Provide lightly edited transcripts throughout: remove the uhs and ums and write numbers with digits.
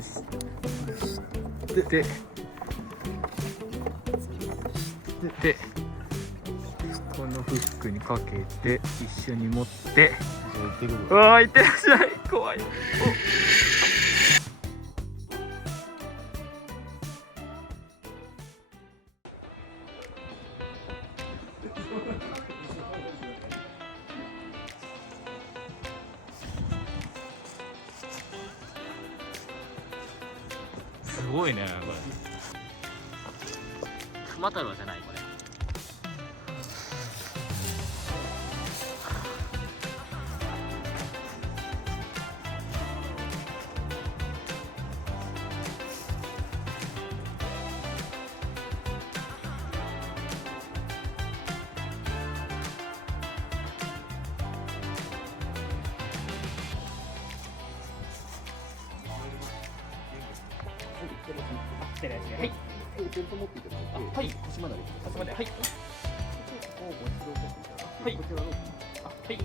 してでこのフックにかけて一緒に持って、うわー、いってらっしゃい。怖い。すごいね、これ。熊太郎じゃない、これ。はい。テント持っていただいて、はい。端まで上げてください。端まで、はい。ここをもう一度持っていただいて、はい。こちらのはい。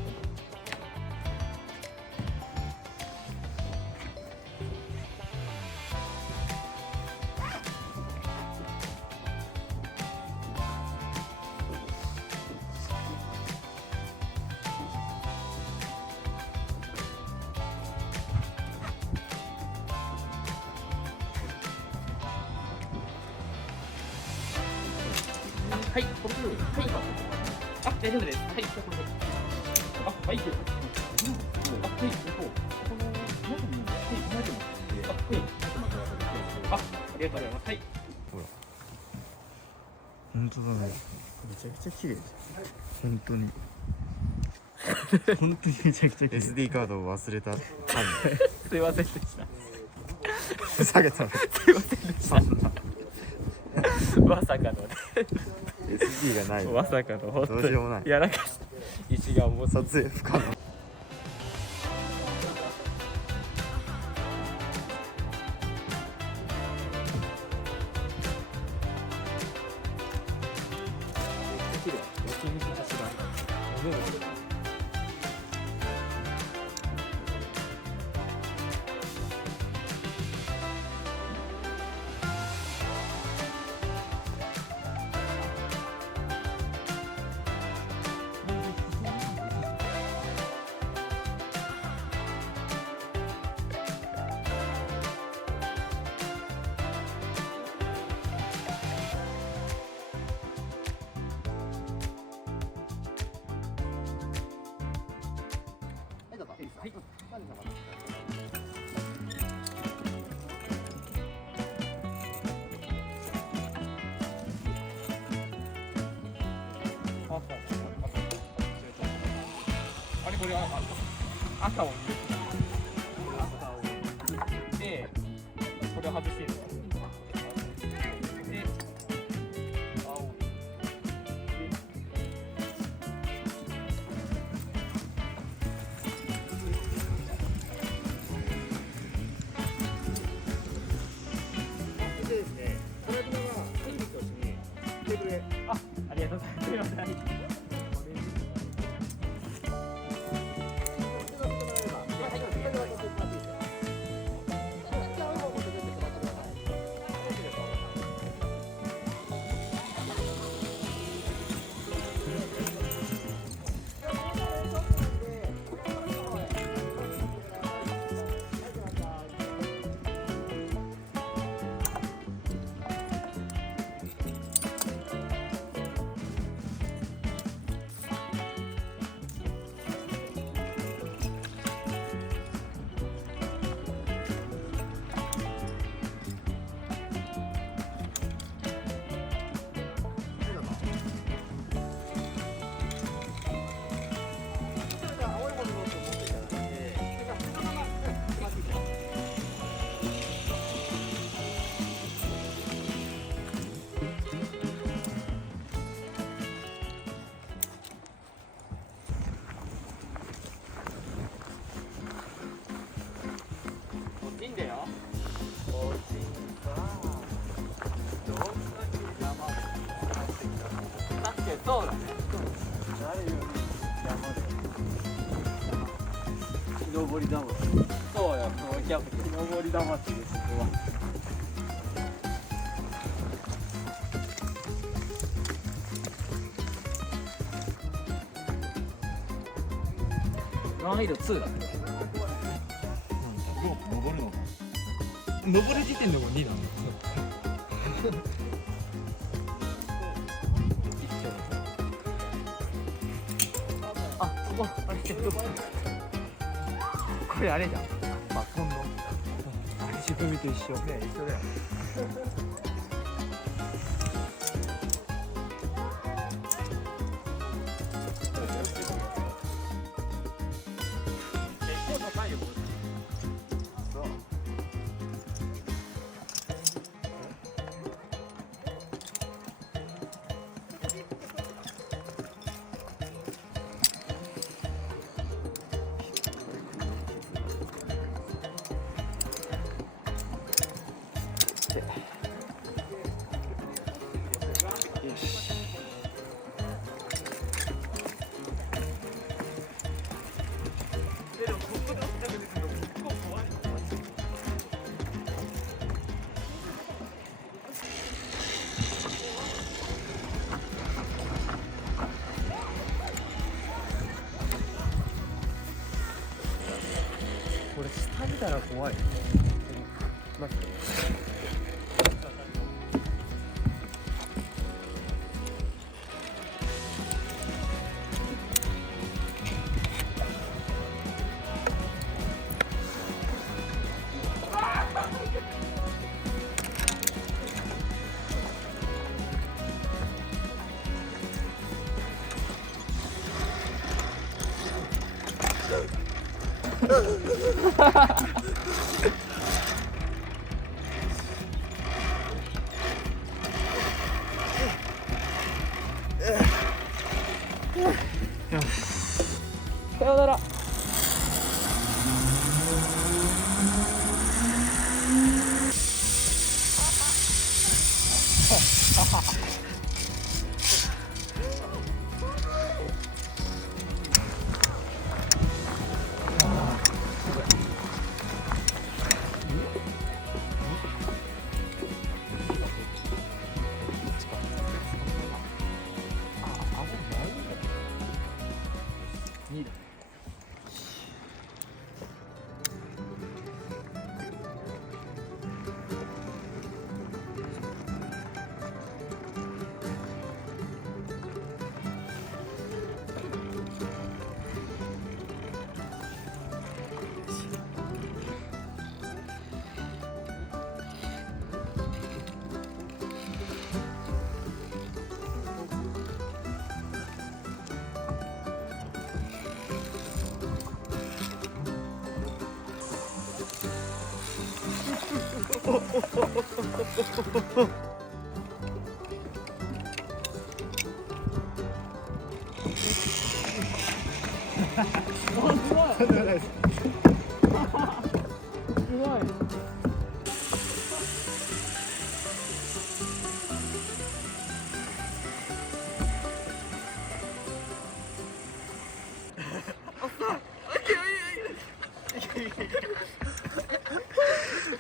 はい、これで、はい、あ、大丈夫です。はい、あ、はい、あ、はい、この中に、はい、同じのあ、はい、あ、ありがとうございます。はい。ほら。本当だね。めちゃくちゃ綺麗じゃん。本当に。本当にめちゃくちゃ綺麗。SD カードを忘れた。すいませんでした。ふざけたの。すいませんでした。まさかのね。SD がない。まさかの本当にどうしようもない。やらかした石がもう撮影不可能。はい。あれこれ赤を入れて赤を入れてこれを外していいですか。で青でですね、この車がテレビと一緒にテーブルへ。ありがとうございます。いいんだよ。おじさん。どんなに山を入ってきたの？確かにそうだね。誰より山で。木登りだもん。そうよ、そうよ。キャップ登り魂ですここは。難易度2だ。ロープ登るのか。登る時点でも2なの。あ、ここあれしてる。これあれじゃん。まあ今度足踏みと一緒。ね一緒だよ。これ下見たら怖い。待って。さよなら。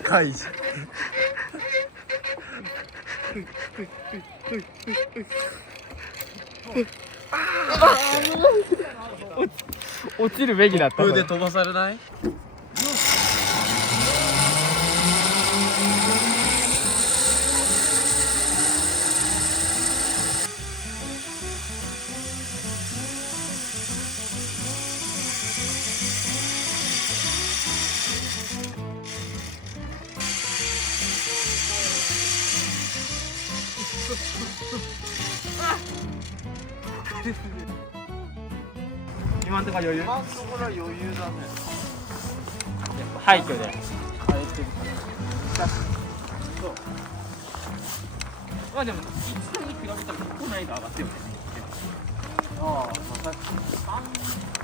開示。落ちるべきだった。腕飛ばされない？今んところ余裕。今のところは余裕だね。廃墟で。そう。まあでも一度に比べたら結構難易度上がってるよね。ああ、まあ確かに。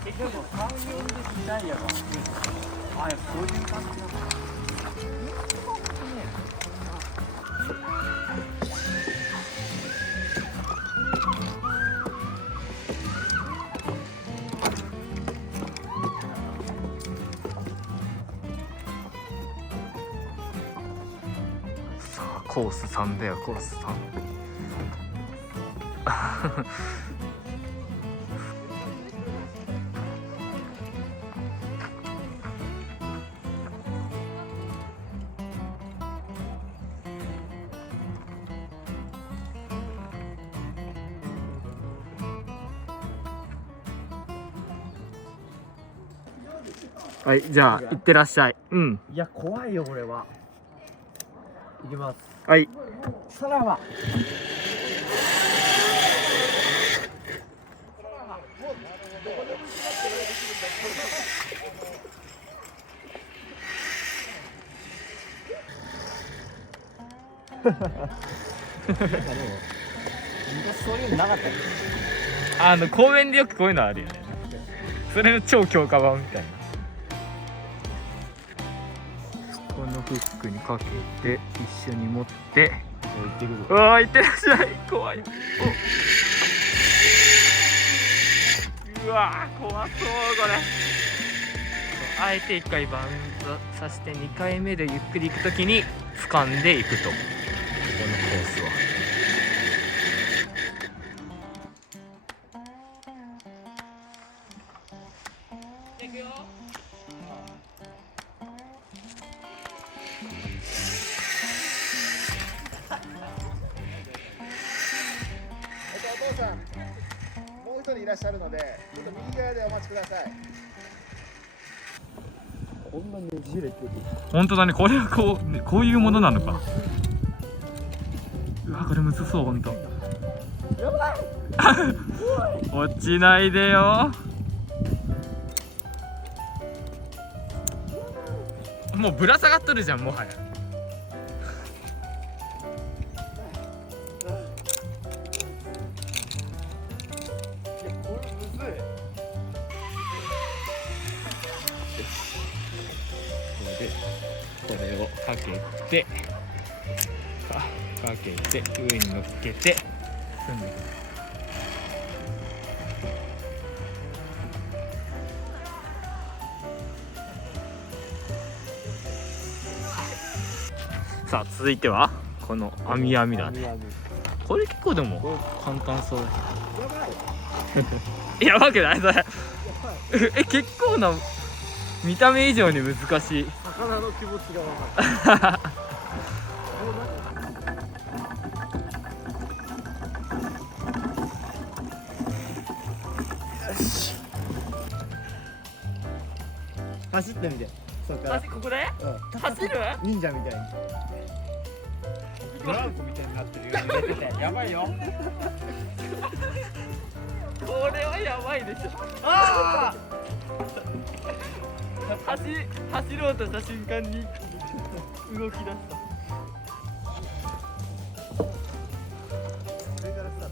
結局3人でリタイアが。ああ、やっぱそういう感じなんだ。コース3だよ、コース3。はい、じゃあ行ってらっしゃい。うん。いや怖いよこれは。いきます。はい。さらば。昔そういうのなかったね。公園でよくこういうのあるよね。それの超強化版みたいな。このフックにかけて一緒に持って、行ってくる。うわー、いってらっしゃい。怖い。うわー、怖そうこれ。あえて1回バウンドさせて2回目でゆっくり行くときに掴んでいくと、このコースは。いくよ。お父さん、もう一人いらっしゃるので、ちょっと右側でお待ちください。こんなにねじれてる。本当だね、これはこういうものなのか。うわ、これむずそう、本当。やばい。落ちないでよ。もうぶら下がっとるじゃん、もはや。これむずい。これをかけてかけて上に乗っけて進んでいく。さあ続いてはこの網だね。これ結構でも簡単そうだけど。やばくないそれ。結構な見た目以上に難しい。魚の気持ちが分かる。走ってみて。そっから。ここでうん。走る？忍者みたいに。ブランコみたいになってるように出てて、やばいよ。これはやばいでしょ。ああ走ろうとした瞬間に動き出した。上からスター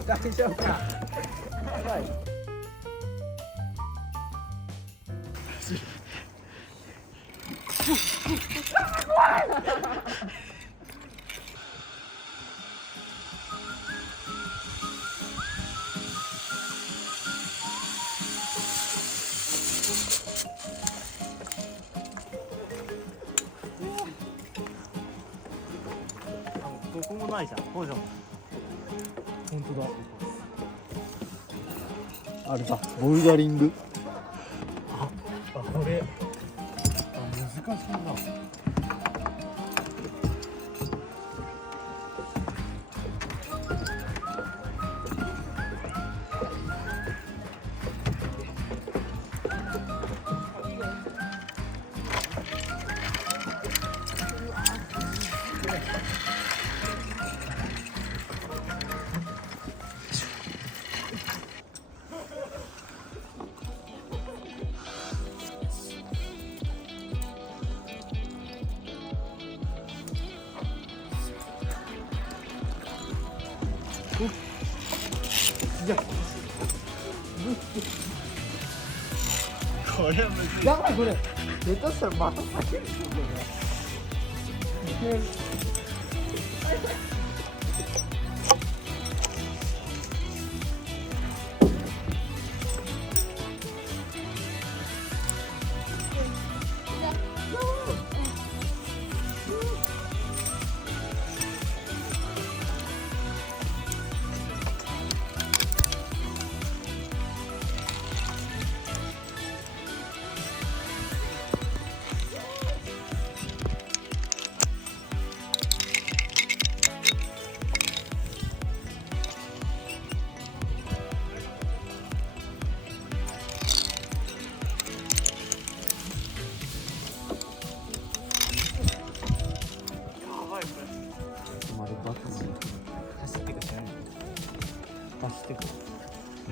ト。大丈夫か。やばい。どこもないじゃん。こうじゃん。本当だ。あれだ。ボルダリング。あ、これ。難しいな。これはむずい。やばいこれ。下手したらまた避けるってことだね。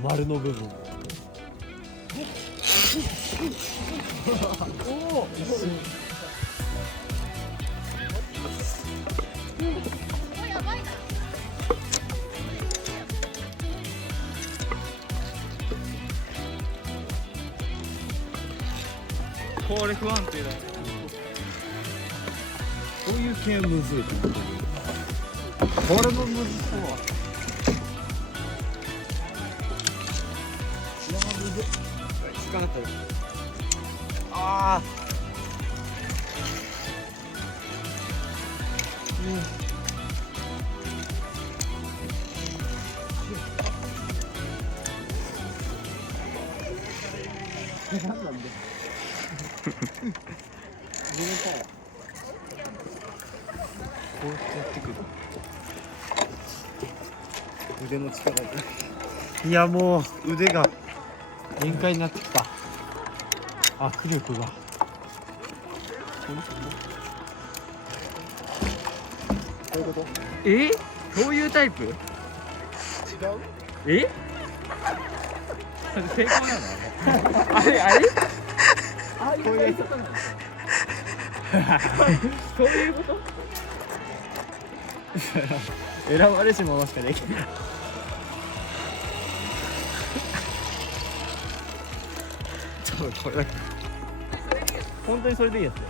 丸の部分。これ不安定だ。こういう系むずい。これもむずそう。引っかかってる。ああ。なんなんで。こうやってやってくる。腕の力が。いやもう腕が限界になってきた。握力が。どういうこと？そういうタイプ？違う？え？それ成功なの？あれ？こういうやり方なの？そういうこと？選ばれし者しかできない。多分これだけ。本当にそれでいいやつだよ。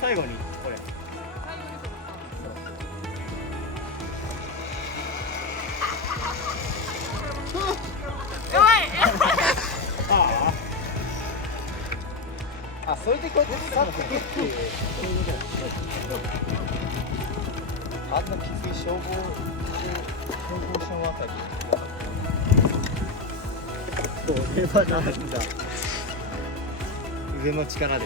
最後にこれ。あ、それでこうやってさっと蹴っていう。あんなきつい消防署のあたり。これはなんだ。腕の力で。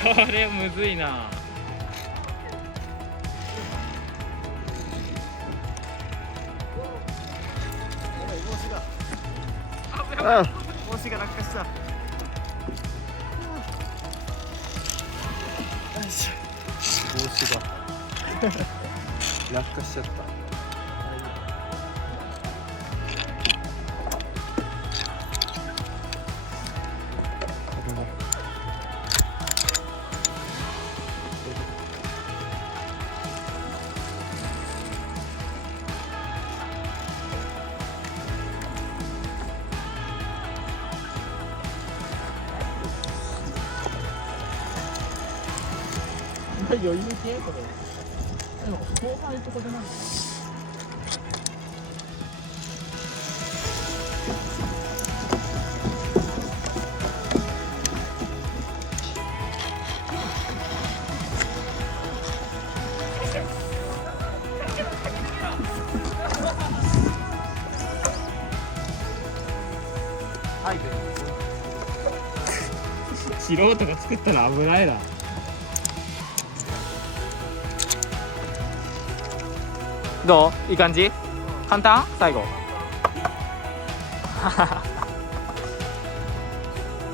これむずいな。帽子が落下した。帽子が落下しちゃった。余裕系これ。でも後半いとこでなんだ。はい。素人が作ったら危ないな。どう？いい感じ？簡単？最後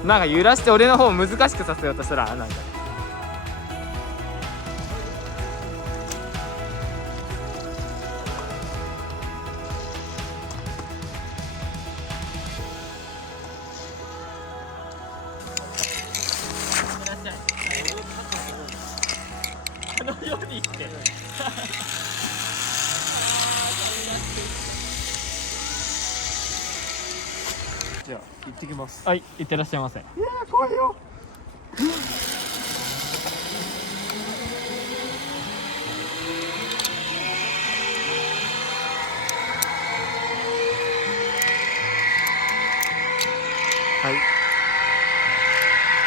なんか揺らして俺の方難しくさせようとしたらなんかあのように言ってじゃあ行ってきます。はい、いってらっしゃいませ。怖いよ。はい。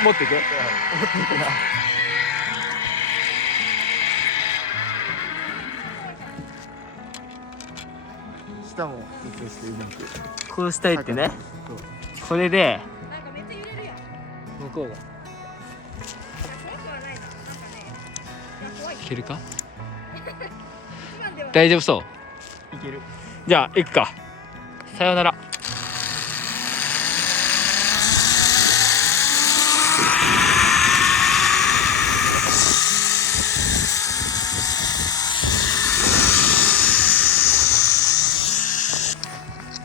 持ってく？持ってくな。下も撮影してうまく。こうしたいってね。これでなんかめっちゃ揺れるやん。向こうが怖くはないな。なんかね、いや怖い。いけるか？一番では大丈夫そう。いける。じゃあ行くか。さようなら。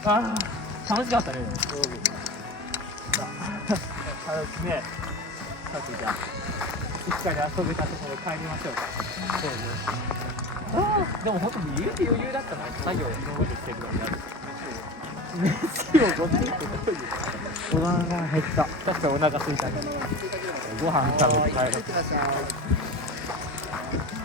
ああ楽しかったねねさてじゃあしっかり遊べたところ帰りましょうかそうねああでも本当に言うて余裕だったな作業今までしてるのになる飯をごってってどういうお腹が減った確かにお腹空いたねご飯食べて帰ろう